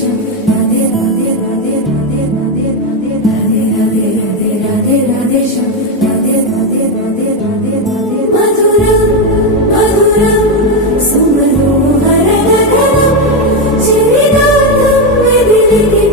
ശ്യാം രാധേ രാധേ രാധേ രാധേ രാധേ രാധേ രാധേ രാധേ രാധേ രാധേ ശ്യാം രാധേ രാധേ രാധേ രാധേ രാധേ മധുരം മധുരം സുമനോഹര നഗരം ചിരിനാഥം വിധിലിഖിതം